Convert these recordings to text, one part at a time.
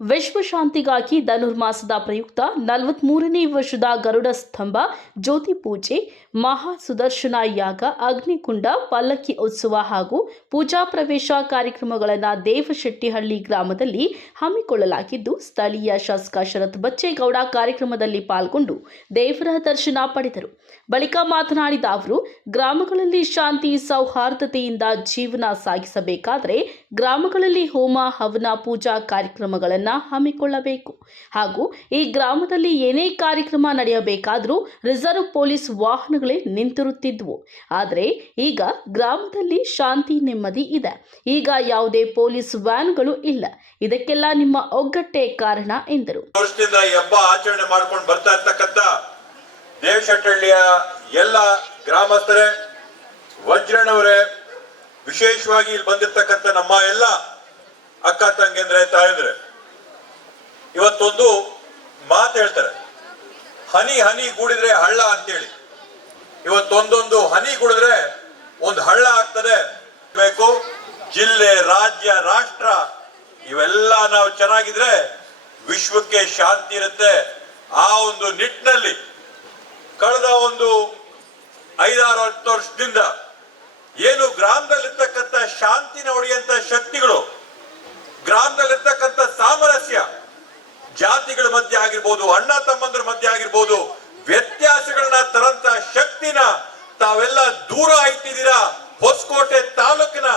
ವಿಶ್ವಶಾಂತಿಗಾಗಿ ಧನುರ್ಮಾಸದ ಪ್ರಯುಕ್ತ 43ನೇ ವರ್ಷದ ಗರುಡ ಸ್ತಂಭ ಜ್ಯೋತಿ ಪೂಜೆ, ಮಹಾ ಸುದರ್ಶನ ಯಾಗ, ಅಗ್ನಿಕುಂಡ, ಪಲ್ಲಕ್ಕಿ ಉತ್ಸವ ಹಾಗೂ ಪೂಜಾ ಪ್ರವೇಶ ಕಾರ್ಯಕ್ರಮಗಳನ್ನು ದೇವಶೆಟ್ಟಿಹಳ್ಳಿ ಗ್ರಾಮದಲ್ಲಿ ಹಮ್ಮಿಕೊಳ್ಳಲಾಗಿದ್ದು, ಸ್ಥಳೀಯ ಶಾಸಕ ಶರತ್ ಬಚ್ಚೇಗೌಡ ಕಾರ್ಯಕ್ರಮದಲ್ಲಿ ಪಾಲ್ಗೊಂಡು ದೇವರ ದರ್ಶನ ಪಡೆದರು. ಬಳಿಕ ಮಾತನಾಡಿದ ಅವರು, ಗ್ರಾಮಗಳಲ್ಲಿ ಶಾಂತಿ ಸೌಹಾರ್ದತೆಯಿಂದ ಜೀವನ ಸಾಗಿಸಬೇಕಾದರೆ ಗ್ರಾಮಗಳಲ್ಲಿ ಹೋಮ ಹವನ ಪೂಜಾ ಕಾರ್ಯಕ್ರಮಗಳನ್ನು ಹಮ್ಮಿಕೊಳ್ಳಬೇಕು ಹಾಗೂ ಈ ಗ್ರಾಮದಲ್ಲಿ ಏನೇ ಕಾರ್ಯಕ್ರಮ ನಡೆಯಬೇಕಾದರೂ ರಿಸರ್ವ್ ಪೊಲೀಸ್ ವಾಹನಗಳೇ ನಿಂತಿರುತ್ತಿದ್ವು. ಆದರೆ ಈಗ ಗ್ರಾಮದಲ್ಲಿ ಶಾಂತಿ ನೆಮ್ಮದಿ ಇದೆ. ಈಗ ಯಾವುದೇ ಪೊಲೀಸ್ ವ್ಯಾನ್ಗಳು ಇಲ್ಲ. ಇದಕ್ಕೆಲ್ಲ ನಿಮ್ಮ ಒಗ್ಗಟ್ಟೇ ಕಾರಣ ಎಂದರು. ವರ್ಷದಿಂದ ಈ ಹಬ್ಬ ಆಚರಣೆ ಮಾಡ್ಕೊಂಡು ಬರ್ತಾ ಇರ್ತಕ್ಕಂಥ ದೇವಶೆಟ್ಟಹಳ್ಳಿಯ ಎಲ್ಲ ಗ್ರಾಮಸ್ಥರೇ, ವಜ್ರಣ್ಣವರೇ, ವಿಶೇಷವಾಗಿ ಇಲ್ಲಿ ಬಂದಿರತಕ್ಕಂಥ ನಮ್ಮ ಎಲ್ಲ ಅಕ್ಕ ತಂಗಿಯಂದ್ರೆ, ತಾಯಂದ್ರೆ, ಇವತ್ತೊಂದು ಮಾತು ಹೇಳ್ತಾರೆ, ಹನಿ ಹನಿ ಗೂಡಿದ್ರೆ ಹಳ್ಳ ಅಂತೇಳಿ. ಇವತ್ತೊಂದೊಂದು ಹನಿ ಗುಡಿದ್ರೆ ಒಂದು ಹಳ್ಳ ಆಗ್ತದೆ. ಬೇಕು ಜಿಲ್ಲೆ, ರಾಜ್ಯ, ರಾಷ್ಟ್ರ ಇವೆಲ್ಲ ನಾವು ಚೆನ್ನಾಗಿದ್ರೆ ವಿಶ್ವಕ್ಕೆ ಶಾಂತಿ ಇರುತ್ತೆ. ಆ ಒಂದು ನಿಟ್ಟಿನಲ್ಲಿ ಕಳೆದ ಒಂದು 5-10 ವರ್ಷದಿಂದ ಏನು ಗ್ರಾಮದಲ್ಲಿರ್ತಕ್ಕಂಥ ಶಾಂತಿನ ಹೊಡೆಯುವಂತ ಶಕ್ತಿಗಳು, ಗ್ರಾಮದಲ್ಲಿರ್ತಕ್ಕಂಥ ಸಾಮರಸ್ಯ, ಜಾತಿಗಳ ಮಧ್ಯೆ ಆಗಿರ್ಬೋದು, ಅಣ್ಣ ತಮ್ಮಂದ್ರ ಮಧ್ಯೆ ಆಗಿರ್ಬೋದು, ವ್ಯತ್ಯಾಸಗಳನ್ನ ತರಂತ ಶಕ್ತಿನ ತಾವೆಲ್ಲ ದೂರ ಇಟ್ಟಿದ್ದೀರಾ. ಹೊಸಕೋಟೆ ತಾಲೂಕಿನ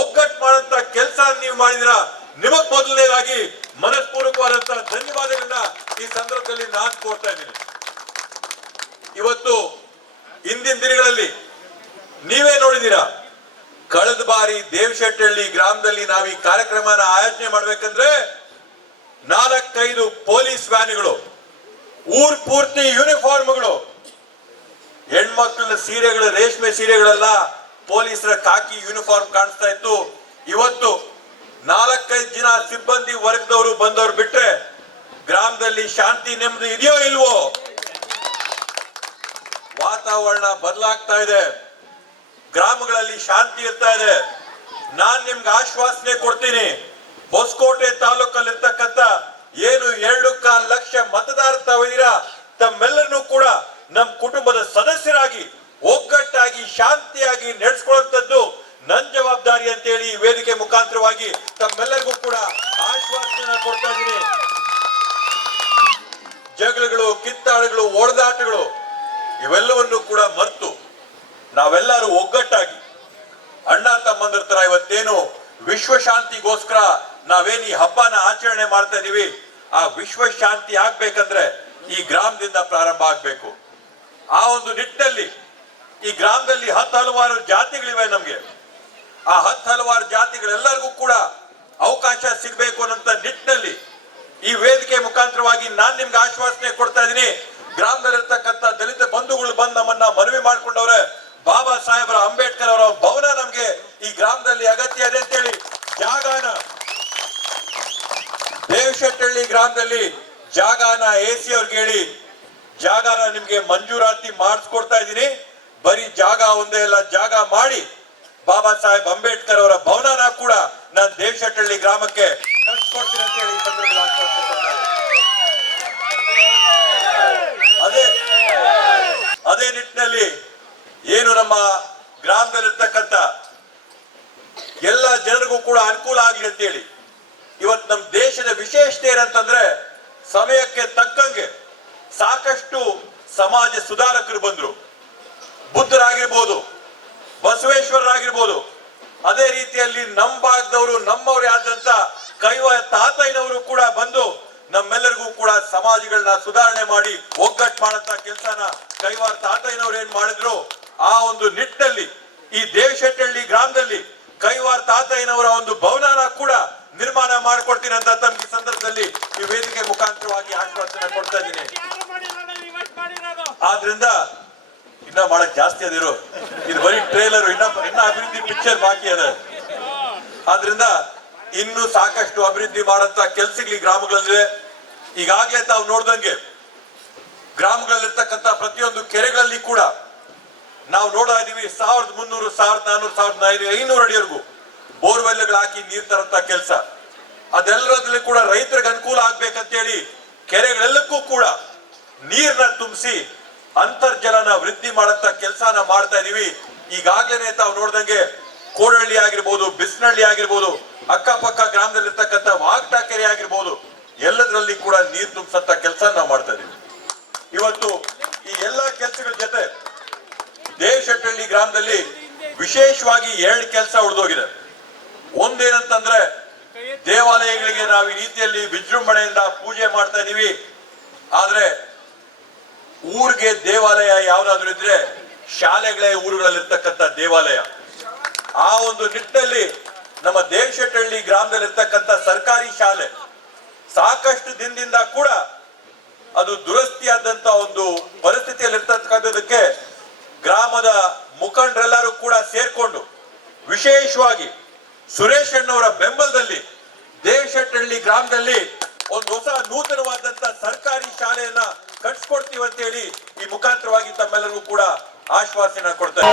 ಒಗ್ಗಟ್ಟು ಮಾಡಂತ ಕೆಲಸ ನೀವು ಮಾಡಿದಿರಾ. ನಿಮಗ್ ಮೊದಲನೇದಾಗಿ ಮನಸ್ಪೂರ್ವಕವಾದಂತಹ ಧನ್ಯವಾದಗಳನ್ನ ಈ ಸಂದರ್ಭದಲ್ಲಿ ನಾನು ಕೋರ್ತಾ ಇದ್ದೀನಿ. ಇವತ್ತು ಹಿಂದಿನ ದಿನಗಳಲ್ಲಿ ನೀವೇ ನೋಡಿದೀರಾ, ಕಳೆದ ಬಾರಿ ದೇವಶೆಟ್ಟಹಳ್ಳಿ ಗ್ರಾಮದಲ್ಲಿ ನಾವು ಈ ಕಾರ್ಯಕ್ರಮನ ಆಯೋಜನೆ ಮಾಡ್ಬೇಕಂದ್ರೆ 4-5 ಪೊಲೀಸ್ ವ್ಯಾನ್ಗಳು, ಊರ್ ಪೂರ್ತಿ ಯೂನಿಫಾರ್ಮ್ಗಳು, ಹೆಣ್ಮಕ್ಳ ಸೀರೆಗಳು, ರೇಷ್ಮೆ ಸೀರೆಗಳೆಲ್ಲ ಪೊಲೀಸರ ಕಾಕಿ ಯೂನಿಫಾರ್ಮ್ ಕಾಣಿಸ್ತಾ ಇತ್ತು. ಇವತ್ತು 4-5 ಜನ ಸಿಬ್ಬಂದಿ ವರ್ಗದವರು ಬಂದವರು ಬಿಟ್ರೆ ಗ್ರಾಮದಲ್ಲಿ ಶಾಂತಿ ನೆಮ್ಮದಿ ಇದೆಯೋ ಇಲ್ವೋ? ವಾತಾವರಣ ಬದಲಾಗ್ತಾ ಇದೆ, ಗ್ರಾಮಗಳಲ್ಲಿ ಶಾಂತಿ ಇರ್ತಾ ಇದೆ. ನಾನ್ ನಿಮ್ಗೆ ಆಶ್ವಾಸನೆ ಕೊಡ್ತೀನಿ, ಹೊಸಕೋಟೆ ತಾಲೂಕಲ್ಲಿರ್ತಕ್ಕಂಥ ಏನು 2.25 ಲಕ್ಷ ಮತದಾರ ತಾವಿದ್ದೀರಾ, ತಮ್ಮೆಲ್ಲರನ್ನೂ ಕೂಡ ನಮ್ಮ ಕುಟುಂಬದ ಸದಸ್ಯರಾಗಿ ಒಗ್ಗಟ್ಟಾಗಿ ಶಾಂತಿಯಾಗಿ ನಡೆಸ್ಕೊಳ್ಳುವಂಥದ್ದು ನನ್ನ ಜವಾಬ್ದಾರಿ ಅಂತೇಳಿ ಈ ವೇದಿಕೆ ಮುಖಾಂತರವಾಗಿ ತಮ್ಮೆಲ್ಲರಿಗೂ ಕೂಡ ಆಶ್ವಾಸನೆ ಕೊಡ್ತಾ ಇದ್ದೀನಿ. ಜಗಳಗಳು, ಕಿತ್ತಾಟಗಳು, ಒಡೆದಾಟಗಳು ಇವೆಲ್ಲವನ್ನು ಕೂಡ ಮರೆತು ನಾವೆಲ್ಲರೂ ಒಗ್ಗಟ್ಟಾಗಿ ಅಣ್ಣ ತಮ್ಮಂದ್ರ ತರ ಇವತ್ತೇನು ವಿಶ್ವ ಶಾಂತಿಗೋಸ್ಕರ ನಾವೇನು ಈ ಹಬ್ಬನ ಆಚರಣೆ ಮಾಡ್ತಾ ಇದೀವಿ, ಆ ವಿಶ್ವ ಶಾಂತಿ ಆಗ್ಬೇಕಂದ್ರೆ ಈ ಗ್ರಾಮದಿಂದ ಪ್ರಾರಂಭ ಆಗ್ಬೇಕು. ಆ ಒಂದು ನಿಟ್ಟಿನಲ್ಲಿ ಈ ಗ್ರಾಮದಲ್ಲಿ 10 ಹಲವಾರು ಜಾತಿಗಳಿವೆ. ನಮ್ಗೆ ಆ 10 ಹಲವಾರು ಜಾತಿಗಳೆಲ್ಲರಿಗೂ ಕೂಡ ಅವಕಾಶ ಸಿಗಬೇಕು ಅನ್ನೋಂತ ನಿಟ್ಟಿನಲ್ಲಿ ಈ ವೇದಿಕೆ ಮುಖಾಂತರವಾಗಿ ನಾನ್ ನಿಮ್ಗೆ ಆಶ್ವಾಸನೆ ಕೊಡ್ತಾ ಇದ್ದೀನಿ. ಗ್ರಾಮದಲ್ಲಿರ್ತಕ್ಕಂಥ ದಲಿತ ಬಂಧುಗಳು ಬಂದು ನಮ್ಮನ್ನ ಮನವಿ ಮಾಡ್ಕೊಂಡವ್ರೆ, ಬಾಬಾ ಸಾಹೇಬರ ಅಂಬೇಡ್ಕರ್ ಅವರ ಭವನ ನಮ್ಗೆ ಈ ಗ್ರಾಮದಲ್ಲಿ ಅಗತ್ಯ ಇದೆ ಅಂತೇಳಿ ಜಾಗನ ದೇವಶೆಟ್ಟಹಳ್ಳಿ ಗ್ರಾಮದಲ್ಲಿ ಜಾಗನ AC ಅವ್ರಿಗೆ ಹೇಳಿ ಜಾಗನ ನಿಮ್ಗೆ ಮಂಜೂರಾತಿ ಮಾಡಿಸ್ಕೊಡ್ತಾ ಇದ್ದೀನಿ. ಬರೀ ಜಾಗ ಒಂದೇ ಅಲ್ಲ, ಜಾಗ ಮಾಡಿ ಬಾಬಾ ಸಾಹೇಬ್ ಅಂಬೇಡ್ಕರ್ ಅವರ ಭವನನ ಕೂಡ ನಾನು ದೇವಶೆಟ್ಟಹಳ್ಳಿ ಗ್ರಾಮಕ್ಕೆ ಕಟ್ಸ್ಕೊಡ್ತೀನಿ ಅಂತ ಹೇಳಿ ಈ ಸಂದರ್ಭದಲ್ಲಿ ಆಶ್ವಾಸನೆ ಕೊಡ್ತಾ ಇದ್ದೀನಿ. ಅದೇ ನಿಟ್ಟಿನಲ್ಲಿ ಏನು ನಮ್ಮ ಗ್ರಾಮದಲ್ಲಿರ್ತಕ್ಕಂಥ ಎಲ್ಲ ಜನರಿಗೂ ಕೂಡ ಅನುಕೂಲ ಆಗಲಿ ಅಂತೇಳಿ ಇವತ್ತು ನಮ್ಮ ದೇಶದ ವಿಶೇಷತೆ ಏನಂತಂದ್ರೆ ಸಮಯಕ್ಕೆ ತಕ್ಕಂಗೆ ಸಾಕಷ್ಟು ಸಮಾಜ ಸುಧಾರಕರು ಬಂದ್ರು. ಬುದ್ಧರಾಗಿರ್ಬೋದು, ಬಸವೇಶ್ವರರಾಗಿರ್ಬೋದು, ಅದೇ ರೀತಿಯಲ್ಲಿ ನಮ್ಮ ಭಾಗದವರು, ನಮ್ಮವರೇ ಆದಂತ ಕೈವಾರ ತಾತಯ್ಯನವರು ಕೂಡ ಬಂದು ನಮ್ಮೆಲ್ಲರಿಗೂ ಕೂಡ ಸಮಾಜಗಳನ್ನ ಸುಧಾರಣೆ ಮಾಡಿ ಒಗ್ಗಟ್ಟು ಮಾಡಂತ ಕೆಲಸನ ಕೈವಾರ ತಾತಯ್ಯನವರು ಏನ್ ಮಾಡಿದ್ರು, ಆ ಒಂದು ನಿಟ್ಟಿನಲ್ಲಿ ಈ ದೇವಶೆಟ್ಟಹಳ್ಳಿ ಗ್ರಾಮದಲ್ಲಿ ಕೈವಾರ ತಾತಯ್ಯನವರ ಒಂದು ಭವನನ ಕೂಡ ನಿರ್ಮಾಣ ಮಾಡಿಕೊಡ್ತೀನಿ ಅಂತ ತಮ್ಗೆ ಈ ಸಂದರ್ಭದಲ್ಲಿ ಈ ವೇದಿಕೆ ಮುಖಾಂತರವಾಗಿ ಆಶ್ವಾಸನೆ ಕೊಡ್ತಾ ಇದ್ದೀನಿ. ಆದ್ರಿಂದ ಇನ್ನ ಮಾಡಕ್ ಜಾಸ್ತಿ ಅದಿರೋ, ಇದು ಬರೀ ಟ್ರೇಲರ್, ಇನ್ನ ಅಭಿವೃದ್ಧಿ ಪಿಕ್ಚರ್ ಬಾಕಿ ಅದ. ಆದ್ರಿಂದ ಇನ್ನು ಸಾಕಷ್ಟು ಅಭಿವೃದ್ಧಿ ಮಾಡಂತ ಕೆಲ್ಸಗಳು ಈ ಗ್ರಾಮಗಳಲ್ಲಿ ಈಗಾಗಲೇ ತಾವು ನೋಡ್ದಂಗೆ ಗ್ರಾಮಗಳಲ್ಲಿರ್ತಕ್ಕಂಥ ಪ್ರತಿಯೊಂದು ಕೆರೆಗಳಲ್ಲಿ ಕೂಡ ನಾವು ನೋಡ್ತಾ ಇದೀವಿ 1300, 1400, 1500 ಅಡಿವರೆಗೂ ಬೋರ್ವೆಲ್ಗಳು ಹಾಕಿ ನೀರ್ ತರಂತ ಕೆಲಸ. ಅದೆಲ್ಲರಲ್ಲಿ ಕೂಡ ರೈತರಿಗೆ ಅನುಕೂಲ ಆಗ್ಬೇಕಂತೇಳಿ ಕೆರೆಗಳೆಲ್ಲಕ್ಕೂ ಕೂಡ ನೀರನ್ನ ತುಂಬಿಸಿ ಅಂತರ್ಜಲನ ವೃದ್ಧಿ ಮಾಡಂತ ಕೆಲಸನ ಮಾಡ್ತಾ ಇದೀವಿ. ಈಗಾಗಲೇ ತಾವು ನೋಡ್ದಂಗೆ ಕೋಡಹಳ್ಳಿ ಆಗಿರ್ಬೋದು, ಬಿಸ್ನಹಳ್ಳಿ ಆಗಿರ್ಬೋದು, ಅಕ್ಕಪಕ್ಕ ಗ್ರಾಮದಲ್ಲಿರ್ತಕ್ಕಂಥ ವಾಗ್ಟಾ ಕೆರೆ ಆಗಿರ್ಬೋದು, ಎಲ್ಲದರಲ್ಲಿ ಕೂಡ ನೀರು ತುಂಬಿಸಂತ ಕೆಲಸ ನಾವು ಮಾಡ್ತಾ ಇದೀವಿ. ಇವತ್ತು ಈ ಎಲ್ಲಾ ಕೆಲಸಗಳ ಜೊತೆ ದೇಶಹಳ್ಳಿ ಗ್ರಾಮದಲ್ಲಿ ವಿಶೇಷವಾಗಿ 2 ಕೆಲಸ ಉಳಿದೋಗಿದೆ. ಒಂದೇನಂತಂದ್ರೆ ದೇವಾಲಯಗಳಿಗೆ ನಾವು ಈ ರೀತಿಯಲ್ಲಿ ವಿಜೃಂಭಣೆಯಿಂದ ಪೂಜೆ ಮಾಡ್ತಾ ಇದೀವಿ. ಆದ್ರೆ ಊರಿಗೆ ದೇವಾಲಯ ಯಾವ್ದಾದ್ರು ಇದ್ರೆ ಶಾಲೆಗಳೇ ಊರುಗಳಲ್ಲಿರ್ತಕ್ಕಂಥ ದೇವಾಲಯ. ಆ ಒಂದು ನಿಟ್ಟಿನಲ್ಲಿ ನಮ್ಮ ದೇಶಹಳ್ಳಿ ಗ್ರಾಮದಲ್ಲಿರ್ತಕ್ಕಂಥ ಸರ್ಕಾರಿ ಶಾಲೆ ಸಾಕಷ್ಟು ದಿನದಿಂದ ಕೂಡ ಅದು ದುರಸ್ತಿಯಾದಂತ ಒಂದು ಪರಿಸ್ಥಿತಿಯಲ್ಲಿರ್ತಕ್ಕಂಥದಕ್ಕೆ ಗ್ರಾಮದ ಮುಖಂಡರೆಲ್ಲರೂ ಕೂಡ ಸೇರ್ಕೊಂಡು ವಿಶೇಷವಾಗಿ ಸುರೇಶ್ ಅಣ್ಣವರ ಬೆಂಬಲದಲ್ಲಿ ದೇಶಹಳ್ಳಿ ಗ್ರಾಮದಲ್ಲಿ ಒಂದು ಹೊಸ ನೂತನವಾದಂತ ಸರ್ಕಾರಿ ಶಾಲೆಯನ್ನ ಕಟ್ಸ್ಕೊಡ್ತೀವಿ ಅಂತ ಹೇಳಿ ಈ ಮುಖಾಂತರವಾಗಿ ತಮ್ಮೆಲ್ಲರಿಗೂ ಕೂಡ ಆಶ್ವಾಸನೆ ಕೊಡ್ತಾರೆ.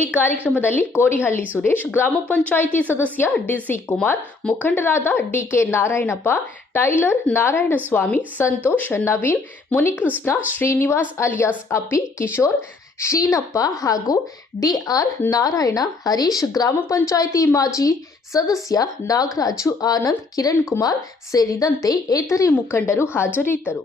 ಈ ಕಾರ್ಯಕ್ರಮದಲ್ಲಿ ಕೋಡಿಹಳ್ಳಿ ಸುರೇಶ್, ಗ್ರಾಮ ಪಂಚಾಯಿತಿ ಸದಸ್ಯ ಡಿಸಿ ಕುಮಾರ್, ಮುಖಂಡರಾದ DK Narayanappa, tailor Narayanaswamy, Santosh, Naveen, Munikrishna, Srinivas alias Appi, Kishore, Sheenappa ಹಾಗೂ ಡಿಆರ್ ನಾರಾಯಣ, ಹರೀಶ್, ಗ್ರಾಮ ಪಂಚಾಯಿತಿ ಮಾಜಿ ಸದಸ್ಯ ನಾಗರಾಜು, ಆನಂದ್, ಕಿರಣ್ ಕುಮಾರ್ ಸೇರಿದಂತೆ ಇತರೆ ಮುಖಂಡರು ಹಾಜರಿದ್ದರು.